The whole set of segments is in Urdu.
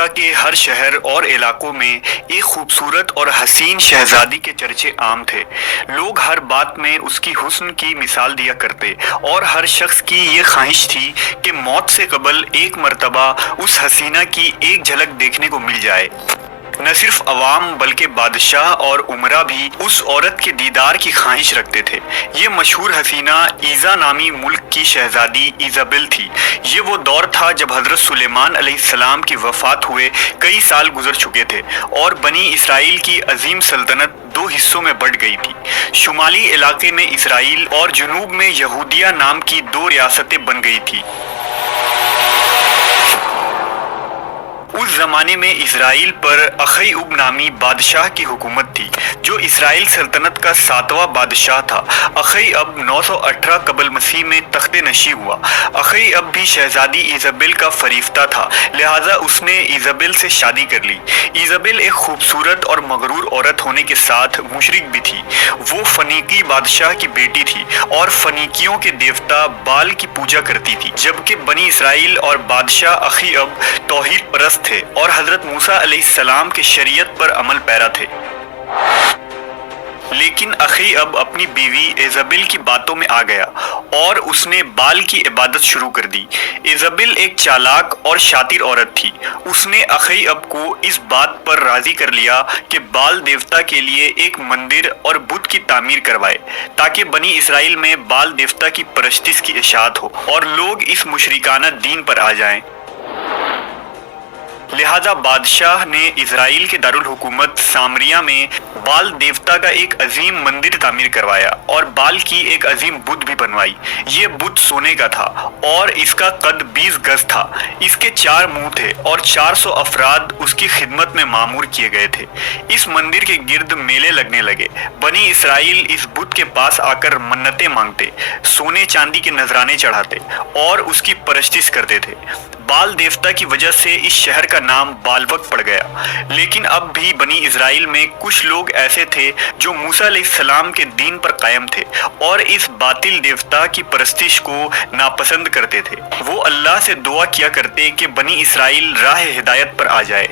دیوتا کے ہر شہر اور علاقوں میں ایک خوبصورت اور حسین شہزادی کے چرچے عام تھے۔ لوگ ہر بات میں اس کی حسن کی مثال دیا کرتے اور ہر شخص کی یہ خواہش تھی کہ موت سے قبل ایک مرتبہ اس حسینہ کی ایک جھلک دیکھنے کو مل جائے۔ نہ صرف عوام بلکہ بادشاہ اور امراء بھی اس عورت کے دیدار کی خواہش رکھتے تھے۔ یہ مشہور حسینہ ایزا نامی ملک کی شہزادی ایزابل تھی۔ یہ وہ دور تھا جب حضرت سلیمان علیہ السلام کی وفات ہوئے کئی سال گزر چکے تھے اور بنی اسرائیل کی عظیم سلطنت دو حصوں میں بٹ گئی تھی۔ شمالی علاقے میں اسرائیل اور جنوب میں یہودیہ نام کی دو ریاستیں بن گئی تھی۔ اس زمانے میں اسرائیل پر اخئی اب نامی بادشاہ کی حکومت تھی جو اسرائیل سلطنت کا 7واں بادشاہ تھا۔ اخئی اب 918 قبل مسیح میں تخت نشین ہوا۔ اخئی اب بھی شہزادی ایزابل کا فریفتہ تھا، لہٰذا اس نے ایزابل سے شادی کر لی۔ ایزابل ایک خوبصورت اور مغرور عورت ہونے کے ساتھ مشرک بھی تھی۔ وہ فنیقی بادشاہ کی بیٹی تھی اور فنیقیوں کے دیوتا بال کی پوجا کرتی تھی، جبکہ بنی اسرائیل اور بادشاہ اخئی اب توحید پرست تھے اور حضرت موسیٰ علیہ السلام کے شریعت پر عمل پیرا تھے۔ لیکن اخئی اب اپنی بیوی ایزابل کی باتوں میں آ گیا اور اس نے بال کی عبادت شروع کر دی۔ ایزابل ایک چالاک اور شاطر عورت تھی۔ اس نے اخئی اب کو اس بات پر راضی کر لیا کہ بال دیوتا کے لیے ایک مندر اور بت کی تعمیر کروائے تاکہ بنی اسرائیل میں بال دیوتا کی پرستش کی اشاعت ہو اور لوگ اس مشرکانہ دین پر آ جائیں۔ لہذا بادشاہ نے اسرائیل کے دارالحکومت سامریہ میں بال دیوتا کا ایک عظیم مندر تعمیر کروایا اور بال کی ایک عظیم بت بھی بنوائی۔ یہ بت سونے کا تھا اور اس کا قد 20 گز تھا۔ اس کے 4 منہ تھے اور 400 افراد اس کی خدمت میں مامور کیے گئے تھے۔ اس مندر کے گرد میلے لگنے لگے۔ بنی اسرائیل اس بت کے پاس آ کر منتیں مانگتے، سونے چاندی کے نذرانے چڑھاتے اور اس کی پرستش کرتے تھے۔ بال دیوتا کی وجہ سے اس شہر کا نام بالوک پڑ گیا۔ لیکن اب بھی بنی اسرائیل میں کچھ لوگ ایسے تھے جو موسیٰ علیہ السلام کے دین پر قائم تھے اور اس باطل دیوتا کی پرستش کو ناپسند کرتے تھے۔ وہ اللہ سے دعا کیا کرتے کہ بنی اسرائیل راہ ہدایت پر آ جائے۔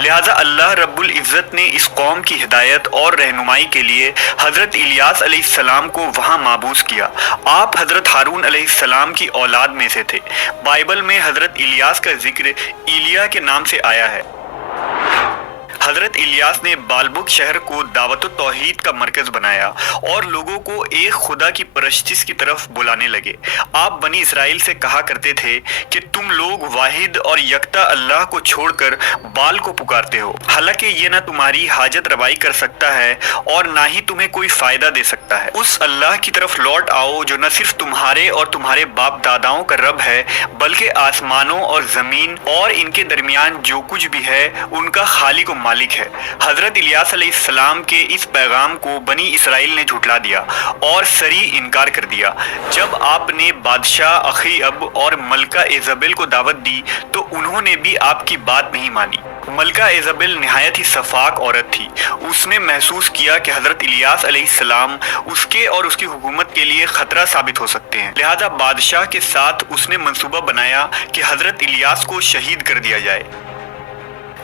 لہٰذا اللہ رب العزت نے اس قوم کی ہدایت اور رہنمائی کے لیے حضرت الیاس علیہ السلام کو وہاں مابعوث کیا۔ آپ حضرت ہارون علیہ السلام کی اولاد میں سے تھے۔ بائبل میں حضرت الیاس کا ذکر ایلیا کے نام سے آیا ہے۔ حضرت الیاس نے بالبک شہر کو دعوت و توحید کا مرکز بنایا اور لوگوں کو ایک خدا کی پرستش کی طرف بلانے لگے۔ آپ بنی اسرائیل سے کہا کرتے تھے کہ تم لوگ واحد اور یکتا اللہ کو چھوڑ کر بال کو پکارتے ہو، حالانکہ یہ نہ تمہاری حاجت روائی کر سکتا ہے اور نہ ہی تمہیں کوئی فائدہ دے سکتا ہے۔ اس اللہ کی طرف لوٹ آؤ جو نہ صرف تمہارے اور تمہارے باپ داداؤں کا رب ہے بلکہ آسمانوں اور زمین اور ان کے درمیان جو کچھ بھی ہے ان کا خالق و مالک ہے۔ حضرت الیاس علیہ السلام کے اس پیغام کو بنی اسرائیل نے جھٹلا دیا اور صریح انکار کر دیا۔ جب آپ نے بادشاہ اخئی اب اور ملکہ ایزابل کو دعوت دی تو انہوں نے بھی آپ کی بات نہیں مانی۔ ملکہ ایزابل نہایت ہی شفاق عورت تھی۔ اس نے محسوس کیا کہ حضرت الیاس علیہ السلام اس کے اور اس کی حکومت کے لیے خطرہ ثابت ہو سکتے ہیں، لہذا بادشاہ کے ساتھ اس نے منصوبہ بنایا کہ حضرت الیاس کو شہید کر دیا جائے۔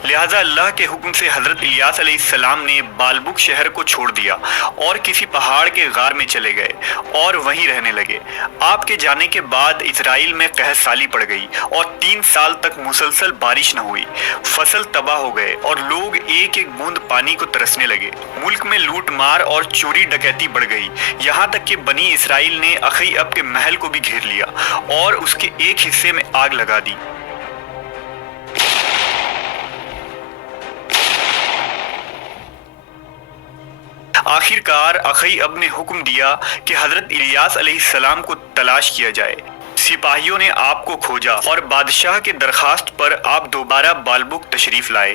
لہٰذا اللہ کے حکم سے حضرت الیاس علیہ السلام نے بالبک شہر کو چھوڑ دیا اور کسی پہاڑ کے غار میں چلے گئے اور وہیں رہنے لگے۔ آپ کے جانے کے بعد اسرائیل میں قحط سالی پڑ گئی اور 3 سال تک مسلسل بارش نہ ہوئی۔ فصل تباہ ہو گئے اور لوگ ایک ایک بوند پانی کو ترسنے لگے۔ ملک میں لوٹ مار اور چوری ڈکیتی بڑھ گئی، یہاں تک کہ بنی اسرائیل نے اخئی اب کے محل کو بھی گھیر لیا اور اس کے ایک حصے میں آگ لگا دی۔ آخر کار اخئی اب نے حکم دیا کہ حضرت الیاس علیہ السلام کو تلاش کیا جائے۔ سپاہیوں نے آپ کو کھوجا اور بادشاہ کے درخواست پر آپ دوبارہ بالبک تشریف لائے۔